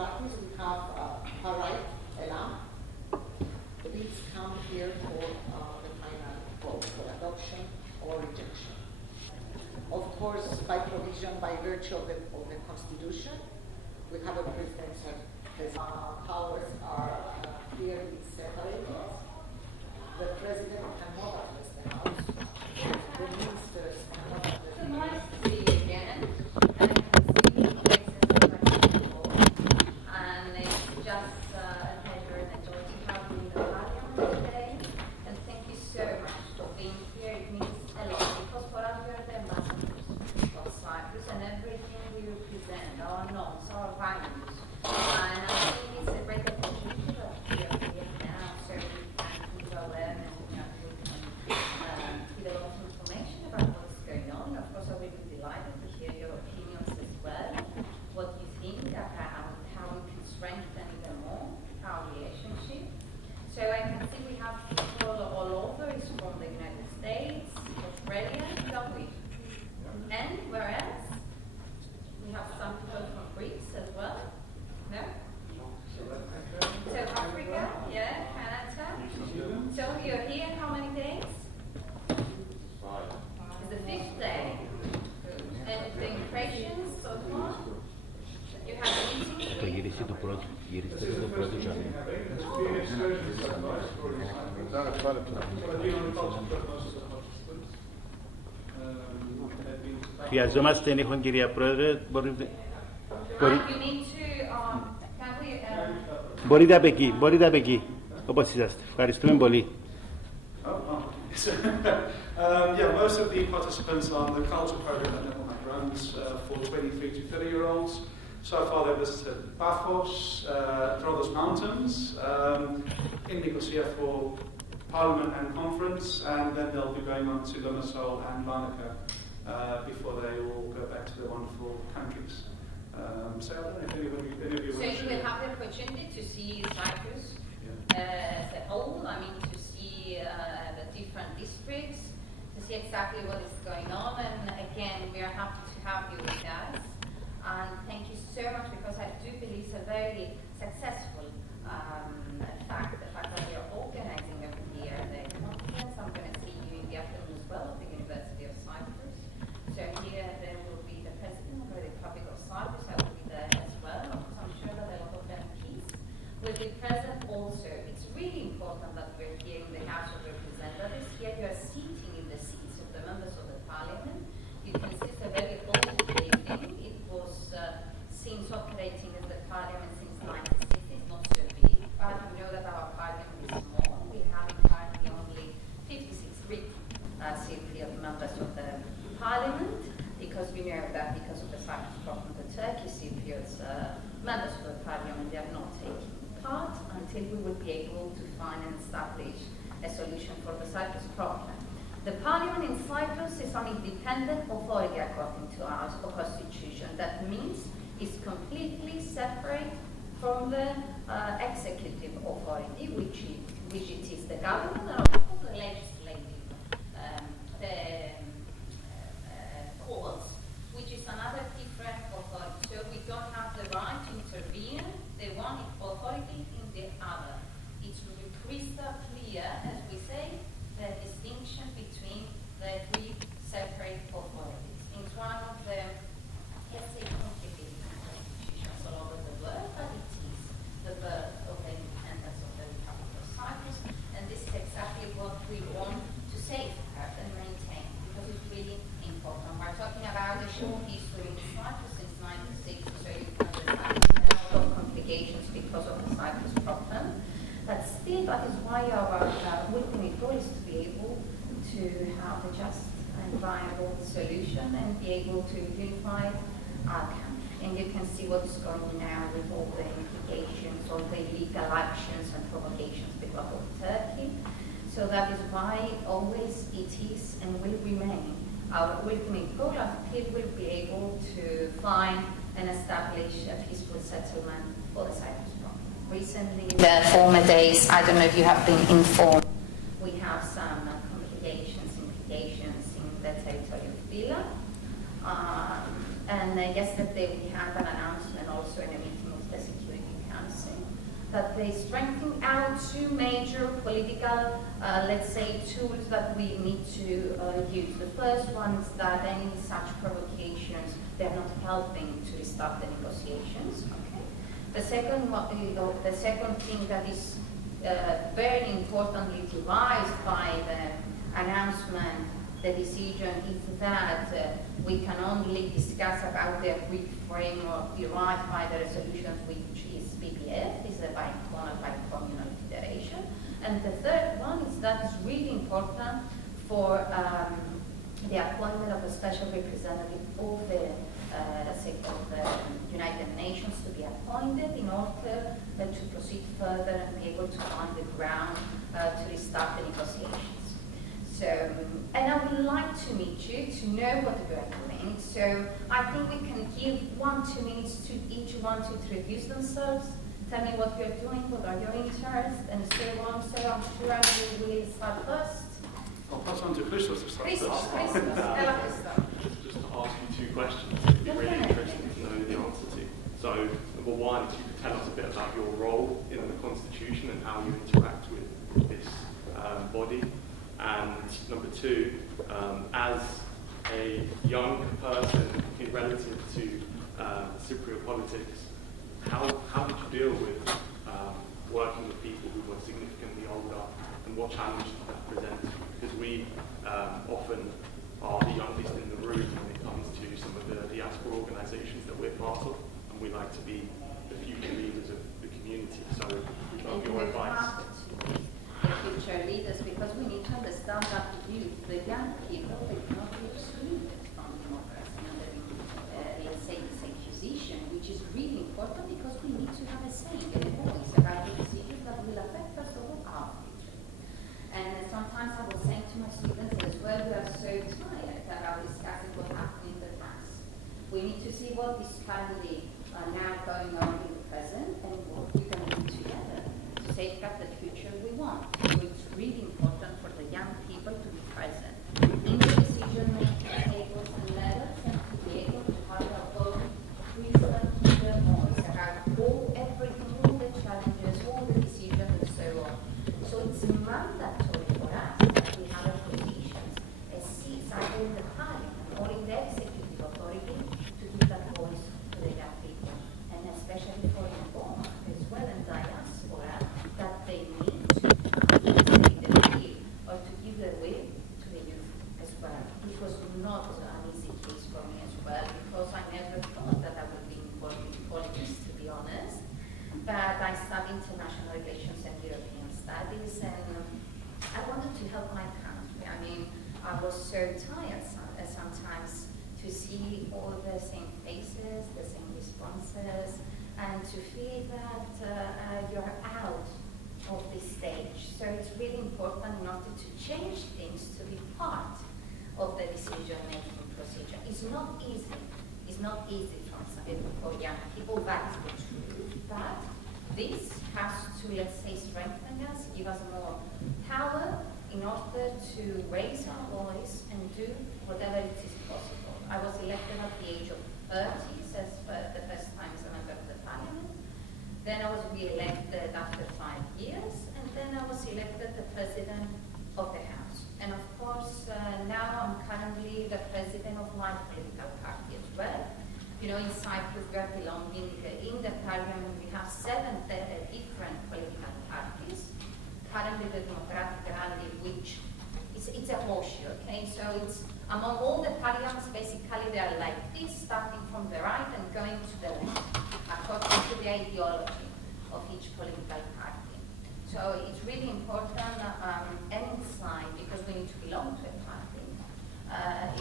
practice, we have a right, a lamp. The bills come here for the final vote, for adoption or rejection. Of course, by provision, by virtue of the Constitution, we have a presidential. His powers are clearly separated. The president cannot address the House. The ministers cannot address the House. Nice to see you again. And I can see you faces like before. And it's just a pleasure and a joy to have you in the Parliament today. And thank you so much for being here. It means a lot because for us we are the ambassadors of Cyprus and everything we represent, our norms, our values. And I think it's a great opportunity that we are here now so we can be aware and we can give a lot of information about what's going on. Of course, I will be delighted to hear your opinions as well, what you think about how we can strengthen even more our relationship. So I can see we have people all over, it's from the United States, Australia, don't we? And where else? We have some people from Greece as well. No? South Africa, yeah, Canada. So you're here how many days? It's the 5th day. And the impressions so far? You have meetings? Το γύρισε το πρώτο τζάμι. Χρειαζόμαστε ήχον, κυρία Πρόεδρε. Μπορείτε απ' εκεί, όπως είσαστε. Ευχαριστούμε πολύ. Yeah, most of the participants are on the culture program that ΝΕΠΟΜΑΚ runs for 23 to 30-year-olds. So far they've visited Paphos, Rhodos Mountains, in Nicosia for Parliament and conference, and then they'll be going on to Limassol and Larnaca before they all go back to their wonderful countries. So I don't know if any of you So you will have the opportunity to see Cyprus as a whole, I mean to see the different districts, to see exactly what is going on, and again we are happy to have you with us. And thank you so much because I do believe it's a very successful fact, the fact that we are organizing every year the conference. I'm going to see you in the afternoon as well at the University of Cyprus. So here there will be the President of the Republic of Cyprus, I will be there as well. Of course, I'm sure that a lot of MPs will be present also. It's really important that we're here in the House of Representatives. Here you are sitting in the seats of the members of the Parliament. You can see it's a very old building. It was since operating as the Parliament since 1960. It's not so big, but you know that our Parliament is small. We have currently only 56 Greek Cypriot members of the Parliament, because we know that because of the Cyprus problem, the Turkish Cypriots members of the Parliament, they are not taking part until we will be able to find and establish a solution for the Cyprus problem. The Parliament in Cyprus is an independent authority according to our constitution. That means it's completely separate from the executive authority, which it is the government, and also the legislative, the courts, which is another different authority. So we don't have the right to intervene the one authority in the other. It's crystal clear, as we say, the distinction between the three separate authorities. It's one of the, let's say, complicated constitutions all over the world, but it is the birth of the independence of the Republic of Cyprus, and this is exactly what we want to safeguard and maintain, because it's really important. We're talking about the short history in Cyprus since 1960, so you can understand a lot of complications because of the Cyprus problem. But still, that is why our ultimate goal is to be able to have a just and viable solution and be able to unify our country. And you can see what's going on now with all the implications, all the illegal actions and provocations because of Turkey. So that is why always it is and will remain our ultimate goal until we'll be able to find and establish a peaceful settlement for the Cyprus problem. Recently, the former days, I don't know if you have been informed, we have some implications in the territory of Villa. And yesterday we had an announcement also in a meeting of the Security that they strengthen our two major political, let's say, tools that we need to use. The first one is that any such provocations, they're not helping to restart the negotiations. Okay. The second thing that is very importantly derived by the announcement, the decision is that we can only discuss about the agreed framework derived by the resolution, which is BPF, is a bi-communal federation. And the third one is that it's really important for the appointment of a special representative of the United Nations to be appointed in order to proceed further and be able to find the ground to restart the negotiations. So, and I would like to meet you to know what we are doing. So I think we can give 1-2 minutes to each one to introduce themselves, tell me what you're doing, what are your interests, and so on. So I'm sure you will start first. I'll pass on to Christos to start first. Just to ask you 2 questions, it'd be really interesting to know the answer to. So, number 1, if you could tell us a bit about your role in the Constitution and how you interact with this body. And number 2, as a young person relative to Cypriot politics, how did you deal with working with people who were significantly older, and what challenge did that present? Because we often are the youngest in the room when it comes to some of the diaspora organisations that we're part of, and we like to be the future leaders of the community. So we'd love your advice. The future leaders, because we need to understand that youth, the young people, will not be excluded from democracy under, let's say, this acquisition, which is really important because we need to have a say and a voice about the decisions that will affect, first of all, our future. And sometimes I was saying to my students as well, we are so tired about discussing what happened in the past. We need to see what is currently now going on in the present and what we can do together to safeguard the future we want. So it's really important for the young people to be present in the decision-making tables and levels, and to be able to have a vote, crystal clear voice about everything, all the challenges, all the decisions, and so on. So it's mandatory for us that we have a position, a seat either in the parliament or in the executive authority to give that voice to the young people, and especially for NEPOMAK as well and diaspora, that they need to say the will or to give the will to the youth as well. It was not an easy case for me as well, because I never thought that I would be involved in politics, to be honest. But I studied international relations and European studies, and I wanted to help my country. I mean, I was so tired sometimes to see all the same faces, the same responses, and to feel that you're out of this stage. So it's really important in order to change things to be part of the decision-making procedure. It's not easy. It's not easy for young people, that is the truth. But this has to, let's say, strengthen us, give us more power in order to raise our voice and do whatever it is possible. I was elected at the age of 30, as the first time as a member of the parliament. Then I was re-elected after 5 years, and then I was elected the president of the House. And of course, now I'm currently the president of my political party as well. You know, in Cyprus we are belonging, in the parliament we have 7 different political parties. Currently the Democratic Rally, which it's a horseshoe, okay? So it's among all the parliaments, basically they are like this, starting from the right and going to the left, according to the ideology of each political party. So it's really important, and inside, because we need to belong to a party,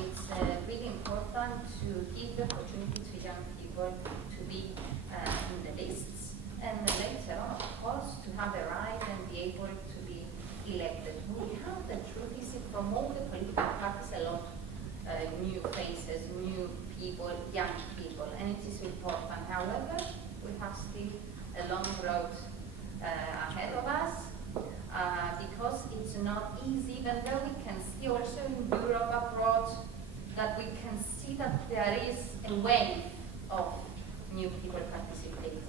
it's really important to give the opportunity to young people to be in the lists, and later on, of course, to have the right and be able to be elected. We have the truth is from all the political parties a lot new faces, new people, young people, and it is important. However, we have still a long road ahead of us, because it's not easy, even though we can see also in Europe abroad that we can see that there is a wave of new people participating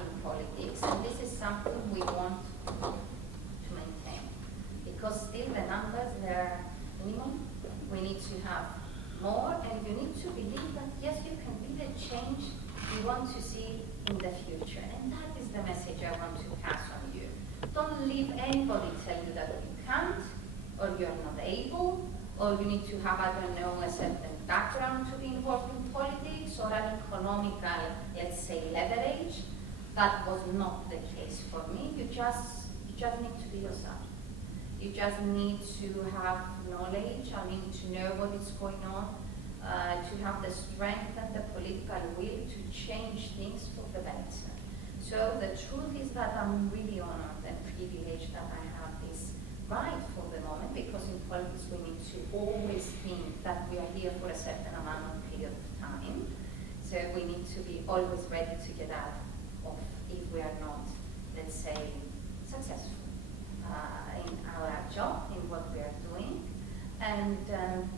in politics, and this see in the future. And that is the message I want to pass on you. Don't leave anybody tell you that you can't, or you're not able, or you need to have, I don't know, a certain background to be involved in politics, or an economical, let's say, leverage. That was not the case for me. You just need to be yourself. You just need to have knowledge, I mean, to know what is going on, to have the strength and the political will to change things for the better. So the truth is that I'm really honored and privileged that I have this right for the moment, because in politics we need to always think that we are here for a certain amount of period of time. So we need to be always ready to get out of if we are not, let's say, successful in our job, in what we are doing. And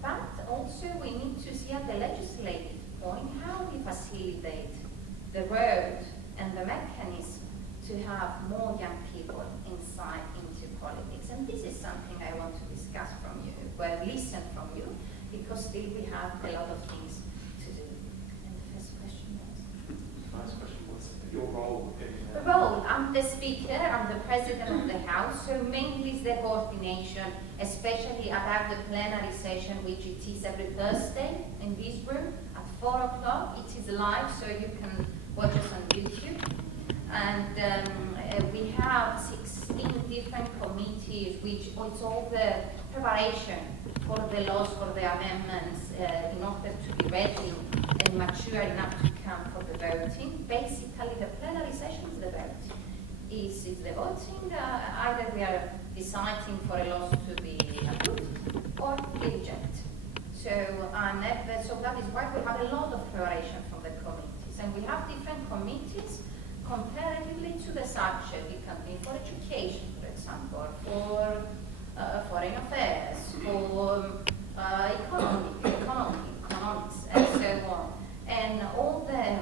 but also we need to see at the legislative point how we facilitate the road and the mechanism to have more young people inside into politics. And this is something I want to discuss from you, well, listen from you, because still we have a lot of things to do. And the first question was? The first question was your role in... The role, I'm the speaker, I'm the president of the House, so mainly is the coordination, especially about the plenary session, which it is every Thursday in this room at 4 o'clock. It is live, so you can watch us on YouTube. And we have 16 different committees, which it's all the preparation for the laws, for the amendments, in order to be ready and mature enough to come for the voting. Basically, the plenary session is the voting. Is the voting, either we are deciding for a law to be approved or rejected. So that is why we have a lot of preparation from the committees. And we have different committees comparatively to the subject. It can be for education, for example, for foreign affairs, for economics, and so on. And all the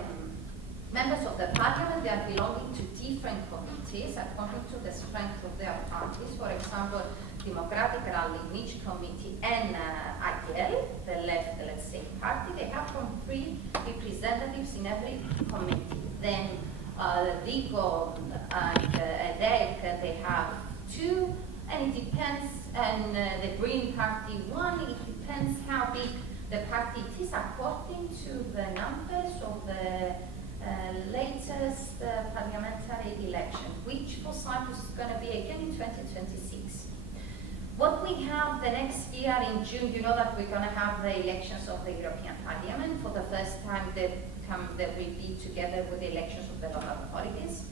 members of the parliament, they are belonging to different committees according to the strength of their parties. For example, Democratic Rally in each committee and AGEL, the left, let's say, party, they have from 3 representatives in every committee. Then DICO and EDEC, they have 2, and it depends, and the Green Party 1, it depends how big the party is according to the numbers of the latest parliamentary election, which for Cyprus is going to be again in 2026. What we have the next year in June, you know that we're going to have the elections of the European Parliament. For the first time, they will be together with the elections of the local authorities.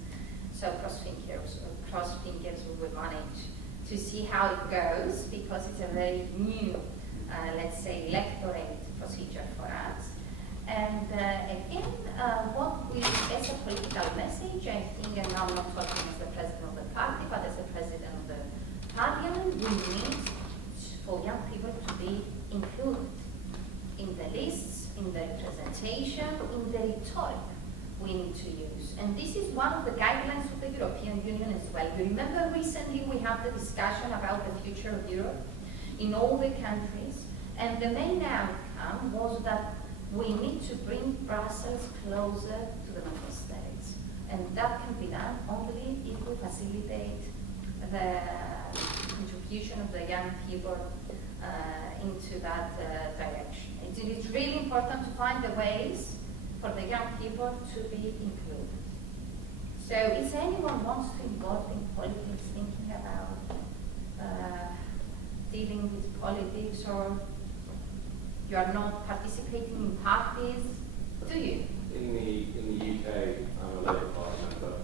So cross fingers we will manage to see how it goes, because it's a very new, let's say, electorate procedure for us. And again, what we, as a political message, I think, and now I'm not talking as the president of the party, but as the president of the parliament, we need for young people to be included in the lists, in the representation, in the rhetoric we need to use. And this is one of the guidelines of the European Union as well. You remember recently we had the discussion about the future of Europe in all the countries, and the main outcome was that we need to bring Brussels closer to the member states. And that can be done only if we facilitate the contribution of the young people into that direction. It's really important to find the ways for the young people to be included. So if anyone wants to involve in politics, thinking about dealing with politics, or you are not participating in parties, do you? In the UK, I'm a Labour Party member.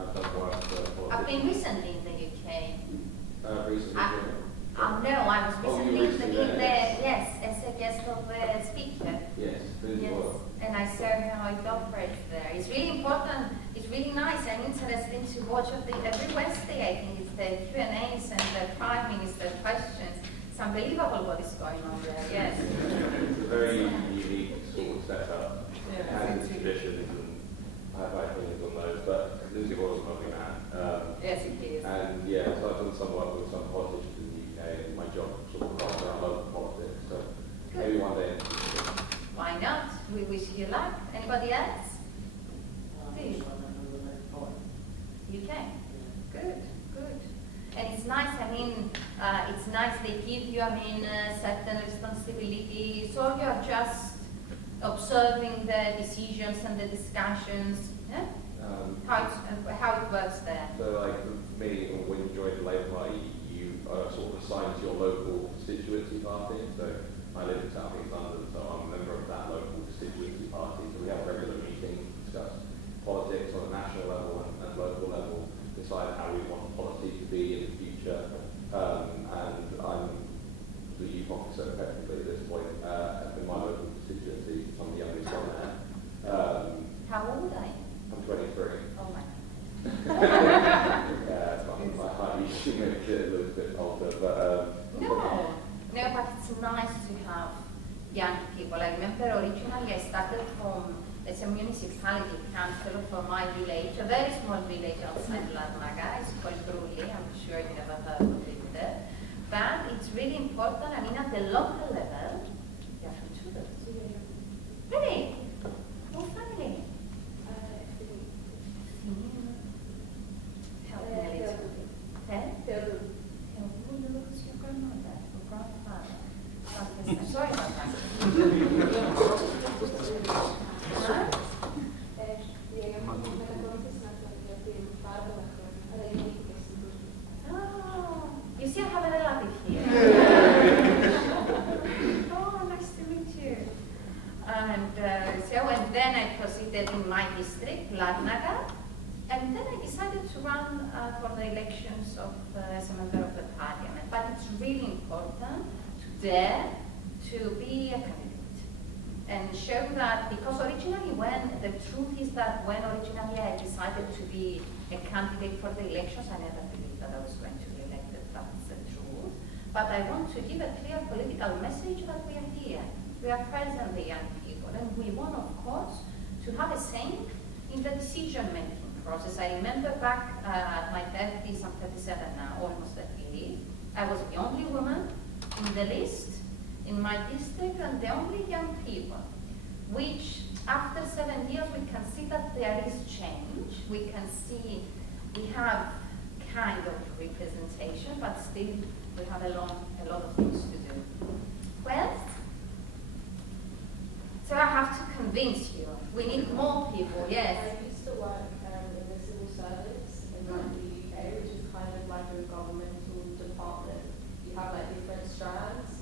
I've done work for politics. I've been recently in the UK. Recently, No, I was recently you were in the, there. yes, as a guest of the speaker. Yes, please Yes, well. and I saw how it operates there. It's really important, it's really nice and interesting to watch every Wednesday, I think, it's the Q&As and the Prime Minister questions. It's unbelievable what is going on there, yes. It's a very unique sort of setup. And traditions, and I have my opinions on those, but this is what I was looking at. Yes, it is. And yeah, so I've done some work with some politicians in the UK, and my job sort of revolves around local politics, so maybe one day. Why not? We wish you luck. Anybody else? you, I mean, certain responsibilities, or you are just observing the decisions and the discussions? Yeah? How it works there? So, like, for me, when you join the Labour Party, you are sort of assigned to your local constituency party. So, I live in South East London, so I'm a member of that local constituency party. So, we have regular meetings, discuss politics on a national level and local level, decide how we want policy to be in the future. And I'm the youth officer effectively at this point in my local constituency. I'm the youngest one there. How old are you? I'm 23. Oh my. Yeah, my height usually makes it a little bit older, but No, but it's nice to have young people. I remember originally I started from as a municipality councillor for my village, a very small village outside Larnaca. It's called Brulli. I'm sure you never heard of it there. But it's really important. I mean, at the local level, you have to do that. Really? What family? Help me a little bit. Who looks your grandmother or grandfather? Sorry about that. Huh? Oh, you see, I have a relative here. Oh, nice to meet you. And then I proceeded in my district, Larnaca, and then I decided to run for the elections as a member of the parliament. But it's really important to dare to be a candidate and show that, because originally the truth is that when originally I decided to be a candidate for the elections, I never believed that I was going to be elected. That's the truth. But I want to give a clear political message that we are here. We are present, the young people, and we want, of course, to have a say in the decision-making process. I remember back at my 30s, I'm 37 now, almost 38, I was the only woman in the list in my district and the only young people, which after 7 years we can see that there is change. We can see we have kind of representation, but still we have a lot of things to do. Well, so I have to convince you. We need more people, yes. I used to work in the civil service in the UK, which is kind of like a governmental department. You have like different strands,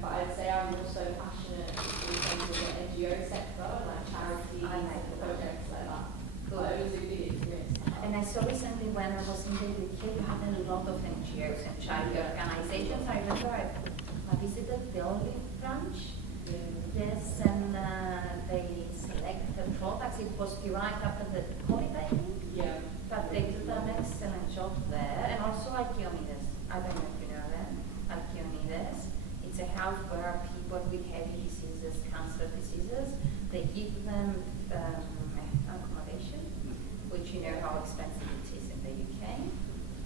but I'd say I'm also passionate in terms of the NGO sector, like charities and projects like that. Good. But it was a good experience. And I saw recently when I was in the UK, you had a lot of NGOs and charity organizations. I remember I visited the Olive branch. Yes, and they select the products. It was derived after the COVID, I think. Yeah. But they did an excellent job there. And also Alkyonides. I don't know if you know them. Alkyonides. It's a house where people with heavy diseases, cancer diseases, they give them accommodation, which you know how expensive it is in the UK.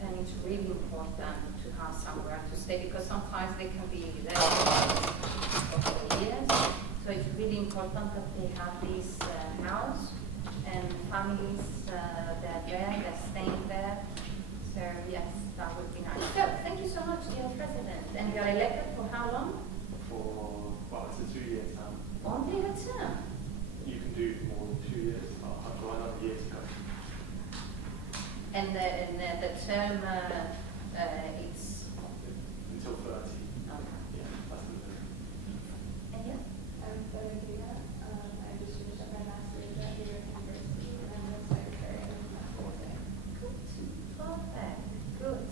And it's really important to have somewhere to stay because sometimes they can be there for years. So it's really important that they have this house and families, they're there, they're staying there. So yes, that would be nice. So thank you so much, dear President. And you're elected for how long? Well, it's a 2-year term. Only a term. You can do more than 2 years. I've got another year to go. And the term, it's... Until 30. Okay. Yeah, that's the term. And yeah? I'm Valentina. I just finished up my master's at Europe University, and I'm the secretary of the national day. Good. Perfect. Good.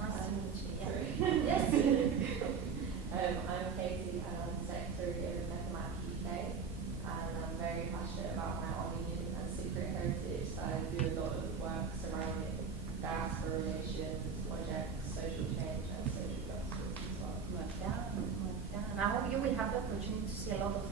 Nice to meet you. Yeah. Sorry. Yes. I'm Katie, and I'm the secretary of NEPOMAK UK, and I'm very passionate about my Armenian and Cypriot heritage. I do a lot of work surrounding diaspora relations, projects, social change, and social justice as well. Well done. Well done. I hope you will have the opportunity to see a lot of